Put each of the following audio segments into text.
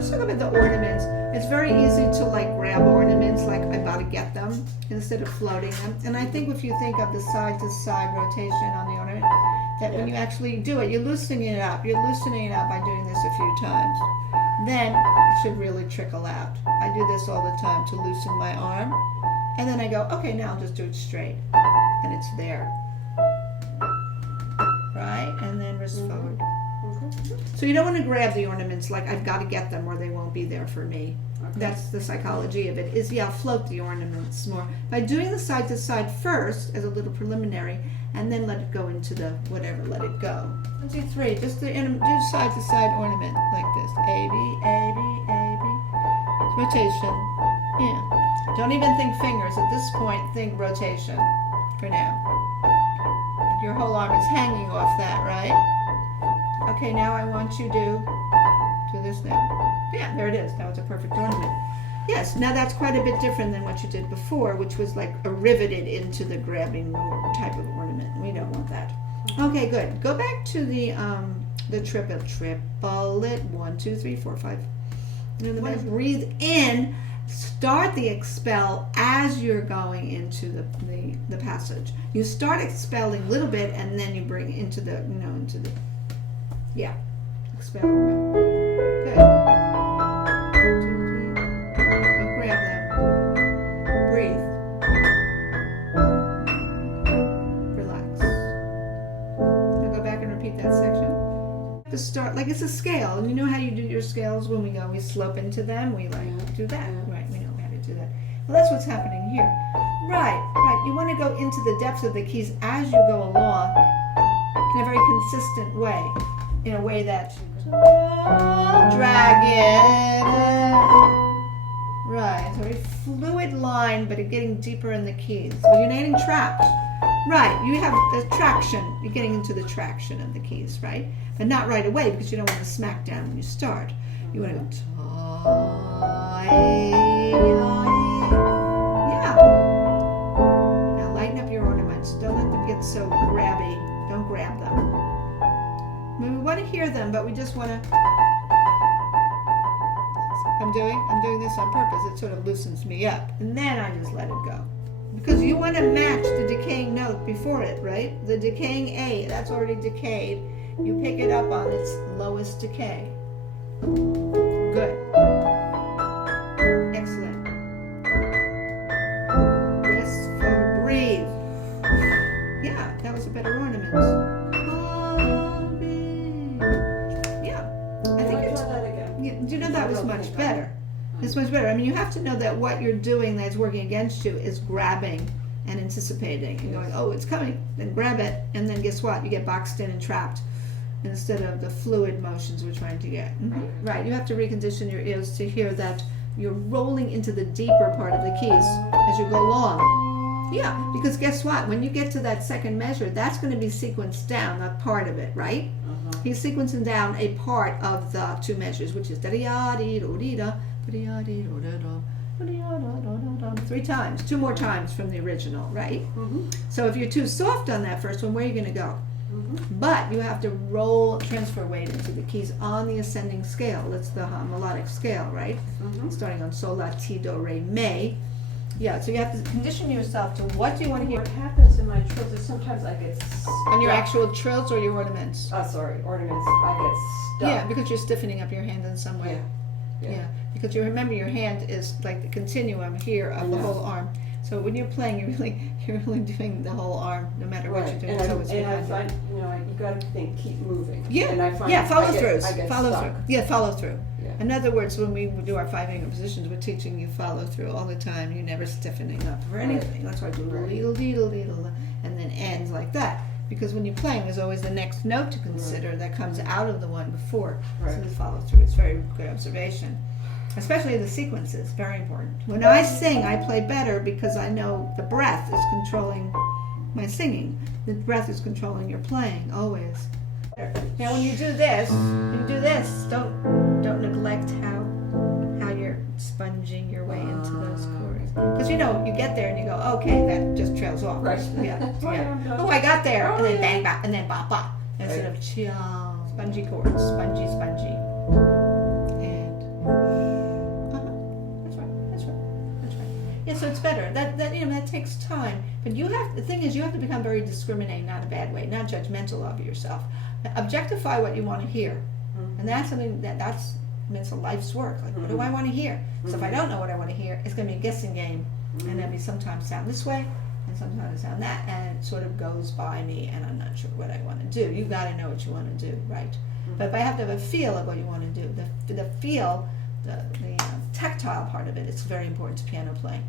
let's talk about the ornaments. It's very easy to like grab ornaments, like I gotta get them, instead of floating them. And I think if you think of the side-to-side rotation on the ornament, that when you actually do it, you're loosening it up. You're loosening it up by doing this a few times. Then it should really trickle out. I do this all the time to loosen my arm. And then I go, okay, now I'll just do it straight. And it's there. Right? And then wrist forward. So you don't want to grab the ornaments like I've got to get them or they won't be there for me. Okay. That's the psychology of it, is float the ornaments more. By doing the side to side first as a little preliminary, and then let it go into the whatever, let it go. 1, 2, 3, just do side to side ornament like this. A, B, A, B, A, B. Rotation. Yeah. Don't even think fingers. At this point, think rotation for now. Your whole arm is hanging off that, right? Okay, now I want you to do this now. Yeah, there it is. Now it's a perfect ornament. Yes, now that's quite a bit different than what you did before, which was like a riveted into the grabbing type of ornament. We don't want that. Okay, good. Go back to the triplet. 1, 2, 3, 4, 5. Breathe in. Start the expel as you're going into the passage. You start expelling a little bit, and then you bring into the expel. Good. 1, 2, 3. Go grab them. Breathe. Relax. Now go back and repeat that section. To start, like it's a scale, and you know how you do your scales when we slope into them, we do that, right? We know how to do that. Well, that's what's happening here, right? You want to go into the depths of the keys as you go along in a very consistent way, in a way that drag it, right? So a fluid line, but it's getting deeper in the keys. So you're not getting trapped. Right, you have the traction. You're getting into the traction of the keys, right? But not right away because you don't want to smack down when you start. You want to go yeah. Now lighten up your ornaments. Don't let them get so grabby. Don't grab them. I mean, we want to hear them, but we just want to. I'm doing this on purpose. It sort of loosens me up, and then I just let it go. Because you want to match the decaying note before it, right? The decaying A, that's already decayed. You pick it up on its lowest decay. Good. Excellent. Rest, forward, breathe. Yeah, that was a better ornament. Yeah, I think it's. Do you know that was much better? It's much better. I mean, you have to know that what you're doing that's working against you is grabbing and anticipating and going, oh, it's coming, then grab it, and then guess what? You get boxed in and trapped instead of the fluid motions we're trying to get. Mm-hmm. Right, you have to recondition your ears to hear that you're rolling into the deeper part of the keys as you go along. Yeah, because guess what? When you get to that second measure, that's going to be sequenced down, that part of it, right? He's sequencing down a part of the two measures, which is da-da-ya-dee-do-dee-da, 3 times, 2 more times from the original, right? So if you're too soft on that first one, where are you going to go? But you have to transfer weight into the keys on the ascending scale. That's the melodic scale, right? Starting on sol, la, ti, do, re, mi. Yeah, so you have to condition yourself to what do you want to hear. What happens in my trills is sometimes I get stuck. On your actual trills or your ornaments? Sorry, ornaments. I get stuck. Yeah, because you're stiffening up your hand in some way. Yeah. Because you remember your hand is like the continuum here of the whole arm. So when you're playing, you're really doing the whole arm, no matter what you're doing. And I find, you got to keep moving. Yeah, and I find follow through. Follow through. Yeah, follow through. Yeah. In other words, when we do our 5-finger positions, we're teaching you follow through all the time. You're never stiffening up for anything. That's why I do ladle, and then ends like that. Because when you're playing, there's always the next note to consider that comes out of the one before. So the follow through. It's very good observation. Especially the sequences, very important. When I sing, I play better because I know the breath is controlling my singing. The breath is controlling your playing, always. Now when you do this, don't neglect how you're sponging your way into those chords. Because you get there and you go, okay, that just trails off. Right. Yeah. Oh, I got there, and then bang, bang, and then bop, bop. Instead of spongy chords, spongy. And better. That you know, that takes time. But the thing is, you have to become very discriminating, not a bad way, not judgmental of yourself. Objectify what you want to hear. And that's something that's it's a life's work. Like, what do I want to hear? So if I don't know what I want to hear, it's going to be a guessing game. And it'll be sometimes sound this way, and sometimes sound that, and it sort of goes by me, and I'm not sure what I want to do. You got to know what you want to do, right? But if I have to have a feel of what you want to do, the feel, the tactile part of it, it's very important to piano playing.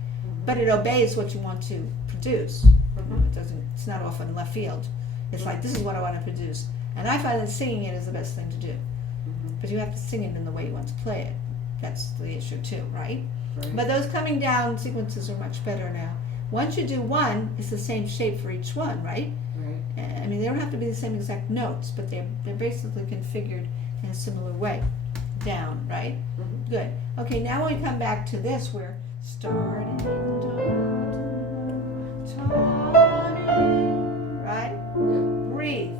But it obeys what you want to produce. It doesn't. It's not often left field. It's like, this is what I want to produce. And I find that singing it is the best thing to do. But you have to sing it in the way you want to play it. That's the issue too, right? But those coming down sequences are much better now. Once you do one, it's the same shape for each one, right? I mean, they don't have to be the same exact notes, but they're basically configured in a similar way. Down, right? Good. Okay, now when we come back to this, we're starting, right? Breathe.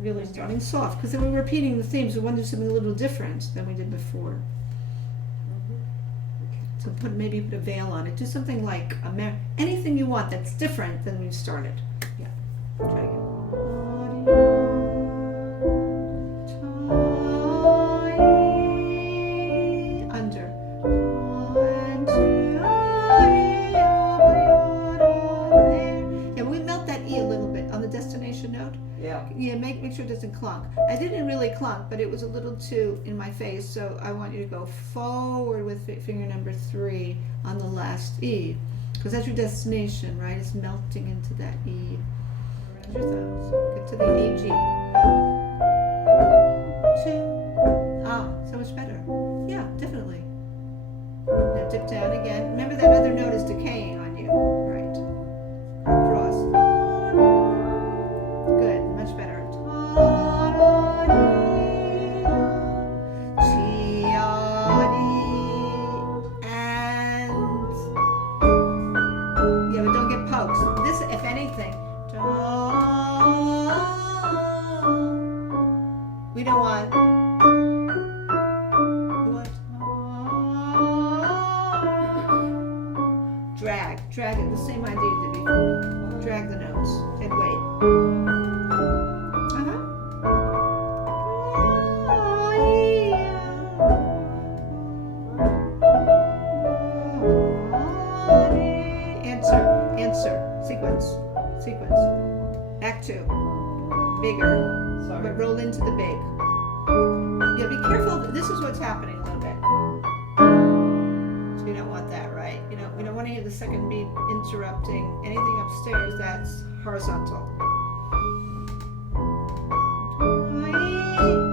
Really starting soft, because then we're repeating the themes. We want to do something a little different than we did before. So maybe put a veil on it. Do something like anything you want that's different than we started. Yeah. Try again. Under. 1, 2, yeah, we melt that E a little bit on the destination note. Yeah, make sure it doesn't clunk. I didn't really clunk, but it was a little too in my face, so I want you to go forward with finger number 3 on the last E, because that's your destination, right? It's melting into that E. Raise your thumbs. Get to the A, G. 2. So much better. Yeah, definitely. Now dip down again. Remember that other note is decaying on you, right? Across. Good, much better. And yeah, but don't get pokes. This, if anything, we don't want. Drag it. The same idea you did before. Drag the notes and wait. Answer. Sequence. Back 2. Bigger. But roll into the big. Yeah, be careful. This is what's happening a little bit. So you don't want that, right? We don't want to hear the second beat interrupting anything upstairs that's horizontal.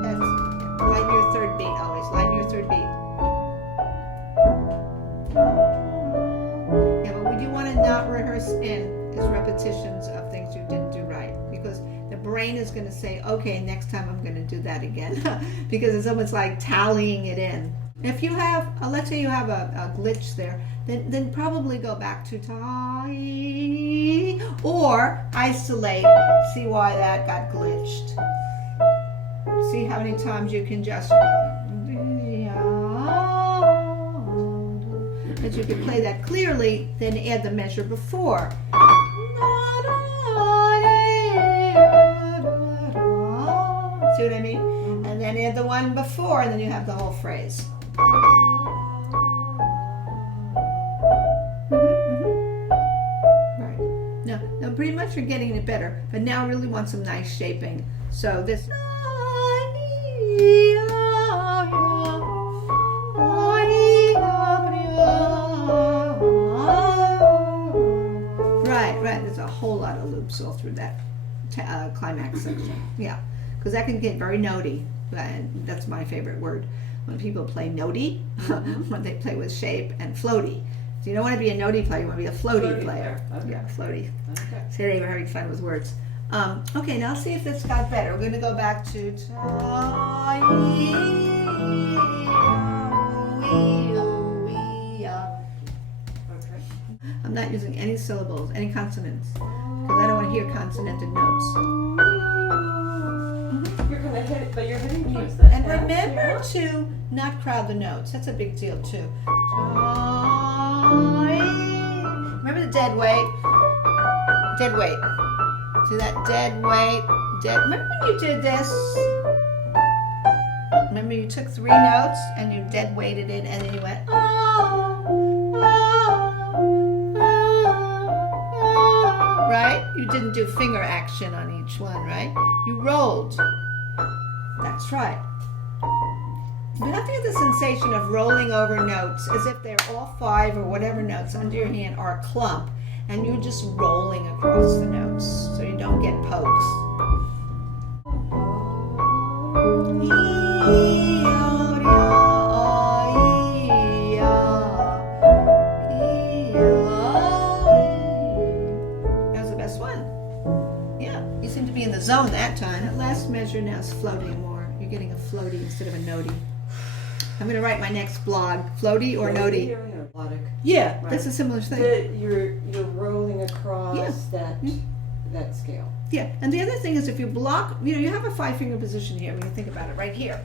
That's lighten your third beat always. Lighten your third beat. Yeah, but we do want to not rehearse in as repetitions of things you didn't do right, because the brain is going to say, okay, next time I'm going to do that again, because it's almost like tallying it in. If you have, let's say you have a glitch there, then probably go back to tie, or isolate, see why that got glitched. See how many times you can just, that you can play that clearly, then add the measure before. See what I mean? And then add the one before, and then you have the whole phrase. Right. Now, pretty much you're getting it better, but now really want some nice shaping. So this. Right. There's a whole lot of loops all through that climax section. Yeah, because that can get very notey, and that's my favorite word. When people play notey, when they play with shape, and floaty. So you don't want to be a notey player, you want to be a floaty player. Okay. Yeah, floaty. Okay. So they were having fun with words. Okay, now let's see if this got better. We're going to go back to Okay. I'm not using any syllables, any consonants, because I don't want to hear consonanted notes. You're gonna hit it, but you're hitting towards that. And remember to not crowd the notes. That's a big deal too. Remember the dead weight? Dead weight. See that dead weight? Remember when you did this? Remember you took 3 notes and you dead weighted it and then you went, right? You didn't do finger action on each one, right? You rolled. That's right. You have to get the sensation of rolling over notes as if they're all 5 or whatever notes under your hand are a clump, and you're just rolling across the notes so you don't get pokes. That was the best one. Yeah, you seem to be in the zone that time. That last measure now is floating more. You're getting a floaty instead of a notey. I'm going to write my next blog, floaty or notey. Yeah, Right. that's a similar thing. You're rolling across that scale. Yeah, and the other thing is if you block, you have a 5-finger position here when you think about it, right here.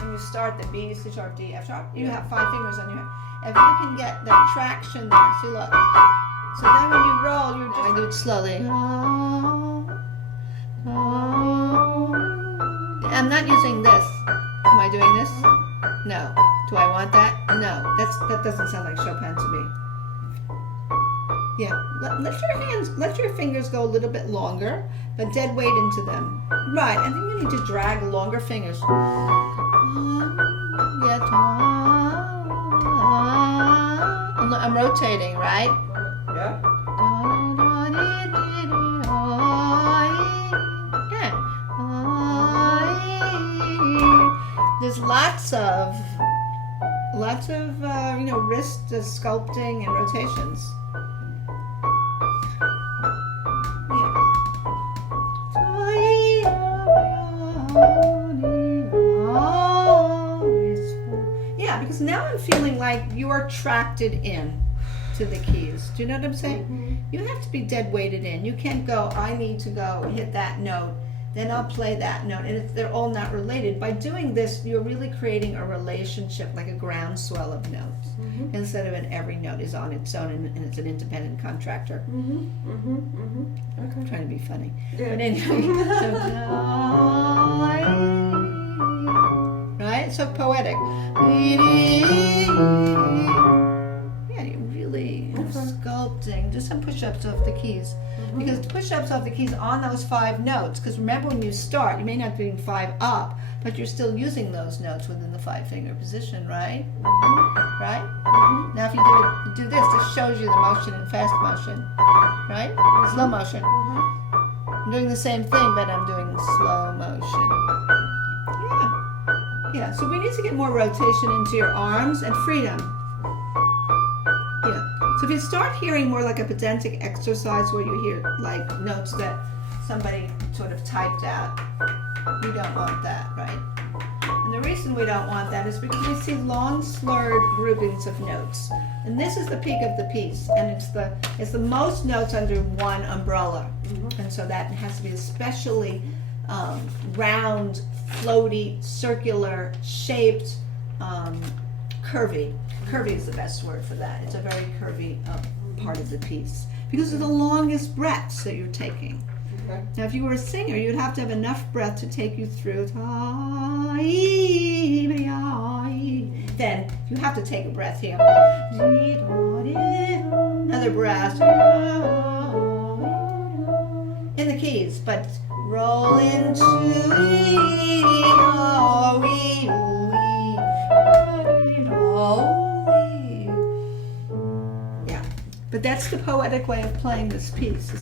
And you start the B, C sharp, D, F sharp, you have 5 fingers on your hand. If you can get that traction there, see look. So then when you roll, you're just, I do it slowly. I'm not using this. Am I doing this? No. Do I want that? No. That doesn't sound like Chopin to me. Yeah. Let your fingers go a little bit longer, but dead weight into them. Right. And then you need to drag longer fingers. I'm rotating, right? Yeah. There's lots of wrist sculpting and rotations. Yeah, because now I'm feeling like you are attracted in to the keys. Do you know what I'm saying? Mm-hmm. You have to be dead weighted in. You can't go, I need to go hit that note, then I'll play that note. And they're all not related. By doing this, you're really creating a relationship, like a groundswell of notes, instead of every note is on its own and it's an independent contractor. Okay. I'm trying to be funny. Yeah. But anyway, right? So poetic. Yeah, you're really sculpting. Do some push-ups off the keys. Because push-ups off the keys on those 5 notes, because remember when you start, you may not be doing 5 up, but you're still using those notes within the 5-finger position, right? Right? Now if you do this shows you the motion in fast motion, right? Slow motion. I'm doing the same thing, but I'm doing slow motion. Yeah, so we need to get more rotation into your arms and freedom. Yeah. So if you start hearing more like a pedantic exercise where you hear like notes that somebody sort of typed out, we don't want that, right? And the reason we don't want that is because we see long slurred groupings of notes. And this is the peak of the piece, and it's the most notes under one umbrella. And so that has to be especially round, floaty, circular, shaped, curvy. Curvy is the best word for that. It's a very curvy part of the piece because of the longest breaths that you're taking. Okay. Now, if you were a singer, you'd have to have enough breath to take you through. Then you have to take a breath here. Another breath. In the keys, but roll into yeah. But that's the poetic way of playing this piece.